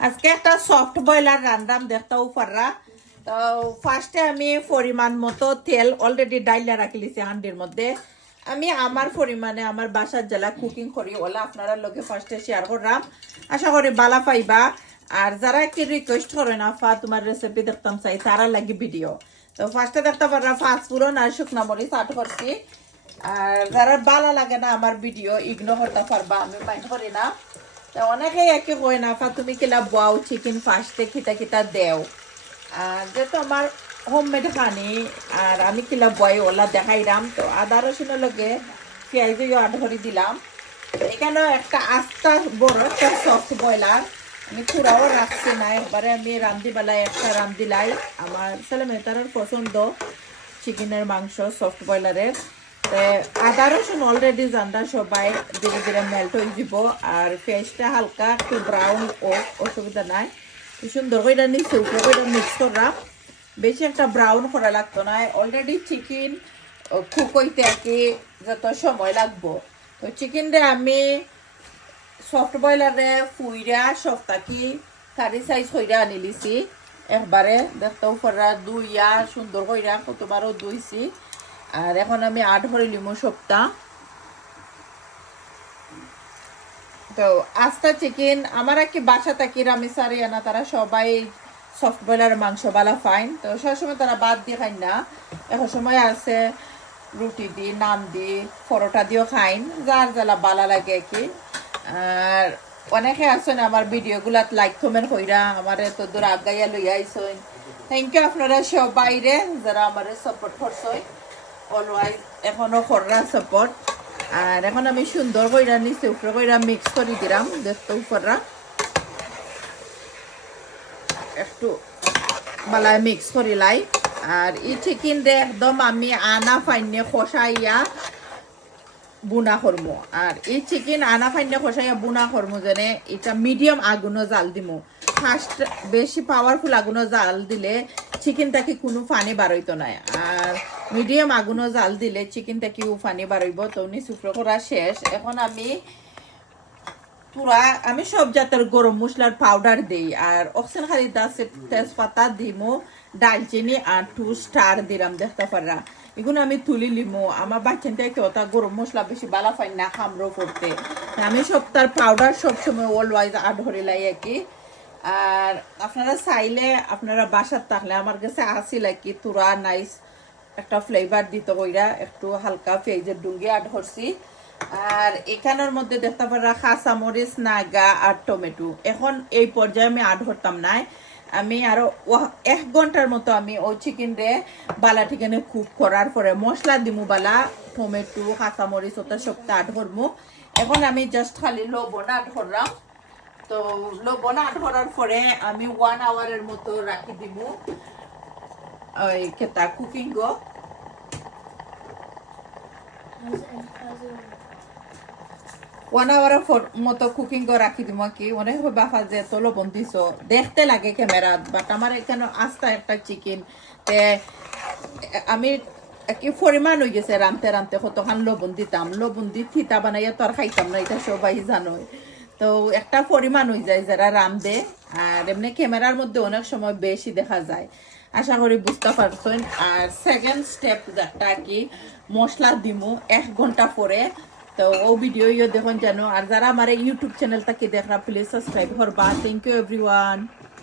আজকে একটা soft boiler রান্নাম দেখতেও পাররা। তো ফার্স্টে আমি পরিমাণ মতো তেল অলরেডি ডাইলা রাখি লিছি হান্ডির মধ্যে। আমি আমার পরিমাণে আমার বাসার জেলা কুকিং করি, ওলা আপনারা লগে ফার্স্টে শেয়ার করলাম। আশা করি বালা পাইবা। আর যারা একটি রিকোয়েস্ট করেন আফা তোমার রেসিপি দেখতাম চাই, তারা লাগে ভিডিও। তো ফার্স্টে দেখতে পাররা ফাঁসফুরন আর শুকনা মরিচ আট করছি। আর যারা বালা লাগে না আমার ভিডিও ইগনোর করতে পারবা, আমি মাইন্ড করি না। তো অনেকেই একে কয় না আফা তুমি কিলা বাও চিকেন ফার্স্টে খিতা খিতা দেও। আর যেহেতু আমার হোমমেড খানি আর আমি কিলা বয় ওলা দেখাইলাম। তো আদা রসুনের লগে পেঁয়াজ আট করে দিলাম। এখানে একটা আস্তা বড় একটা সফট বয়লার আমি পুরাও রাখছি না, একবারে আমি রান্ধি বেলায় একটা রান্ধিলাই। আমার ছেলে মেয়েটার পছন্দ চিকেনের মাংস সফট বয়লারের। আদা রসুন অলরেডি জানরা সবাই ধীরে ধীরে মেল্ট হয়ে যাব। আর পেঁয়াজটা হালকা একটু ব্রাউন ও অসুবিধা নাই, সুন্দর করে নিচে উপরে করে মিক্স করা, বেশি একটা ব্রাউন করা লাগতো না। অলরেডি চিকেন কুক হইতে আর কি যত সময় লাগবো। তো চিকেনটা আমি সফট বয়লারে ফুইরা সপ্তাকি কারি সাইজ হইরা আনি লিছি একবারে। দেখতেও পড়া দুইয়া সুন্দর হইরা কতবারও দুইছি। আর এখন আমি আট ভরে লিমো সপ্তাহ। তো আস্তা চিকেন আমার আর কি বাসা থাকি রামিসারি আনা, তারা সবাই সফট বয়লার মাংস বালা ফাইন। তো সবসময় তারা বাদ দিয়ে খাই না, এখন সময় আছে রুটি দি নান দি পরোটা দিও খাইন, যার জ্বালা বালা লাগে আর কি। আর অনেকে আছেন আমার ভিডিওগুলাত লাইক কমেন্ট কইরা আমার এত দূর আগাইয়া লইয়া আইসেন। থ্যাংক ইউ আপনারা সবাইরে যারা আমার সাপোর্ট করছেন অলওয়াইজ, এখনো কররা সাপোর্ট। আর এখন আমি সুন্দর কইরা নিচে উপরে কইরা মিক্স করে দিলাম, দেখতে উপররা একটু বালায় মিক্স করিলাই। আর এই চিকেন রে একদম আমি আনা ফাইনে খসাইয়া বুনা করবো। আর এই চিকেন আনা ফাইনে খসাইয়া বুনা করবো যেনে এটা মিডিয়াম আগুনও জাল দিমু। ফার্স্ট বেশি পাওয়ারফুল আগুনও জাল দিলে চিকেনটাকে কোনো পানি বাড়ইতো না। আর মিডিয়াম আগুনও জাল দিলে চিকেনটাকেও পানি বাড়ইব। তো উনি শুক্র করা শেষ। এখন আমি পুরা আমি সব জাতের গরম মশলার পাউডার দিই। আর অক্সিজেন খালি তেজপাতা দিমো, ডালচিনি আর 2 স্টার দিলাম দেখতে পারা। এগুলো আমি তুলি লিমো। আমার বাচ্চাটাই কেউটা গরম মশলা বেশি বালা পাই না খামরো করতে, আমি সব তার পাউডার সবসময় অলওয়াইজ আড হরে লাই আর কি। আর আপনারা চাইলে আপনারা বাসার থাকলে আমার কাছে আসি কি তুরা নাইস একটা ফ্লেভার দিতে কইরা একটু হালকা পেঁয়াজের ডুঙ্গি আড করছি। আর এখানের মধ্যে দেখতে পারা কাঁচা মরিচ নাগা আর টমেটো। এখন এই পর্যায়ে আমি আড করতাম না, আমি আরো 1 ঘন্টার মতো আমি ওই চিকেন রে বালা ঠিকানে কুক করার পরে মশলা দিমু বালা টমেটো কাঁচা মরিচ ওটা সবটা আড করবো। এখন আমি জাস্ট খালি লবণ আড করলাম। তো লবণ আড করার পরে আমি 1 আওয়ারের মতো রাখি দিব ওই কেতা কুকিং গো। 1 আওয়ারের মতো কুকিং করে রাখি দিব কি। অনেক বাফা যে তো লবণ দিছ দেখতে লাগে ক্যামেরাত, বাট আমার এখানে আস্তা একটা চিকেন তে আমি কি পরিমাণ হয়ে গেছে রানতে রানতে কতখান লবণ দিতাম। লবণ দি থিতা বানাইয়া তো আর খাইতাম না, এটা সবাই জানোই। তো একটা পরিমাণ হয়ে যায় যারা রান্ধে। আর এমনি ক্যামেরার মধ্যে অনেক সময় বেশি দেখা যায়, আশা করি বুঝতে পারছেন। আর সেকেন্ড স্টেপ যেটা কি মশলা দিমু 1 ঘন্টা পরে। তো ও ভিডিও দেখুন জানো। আর যারা আমার ইউটিউব চ্যানেলটাকে দেখরা প্লিজ সাবস্ক্রাইব করবা। Thank you everyone.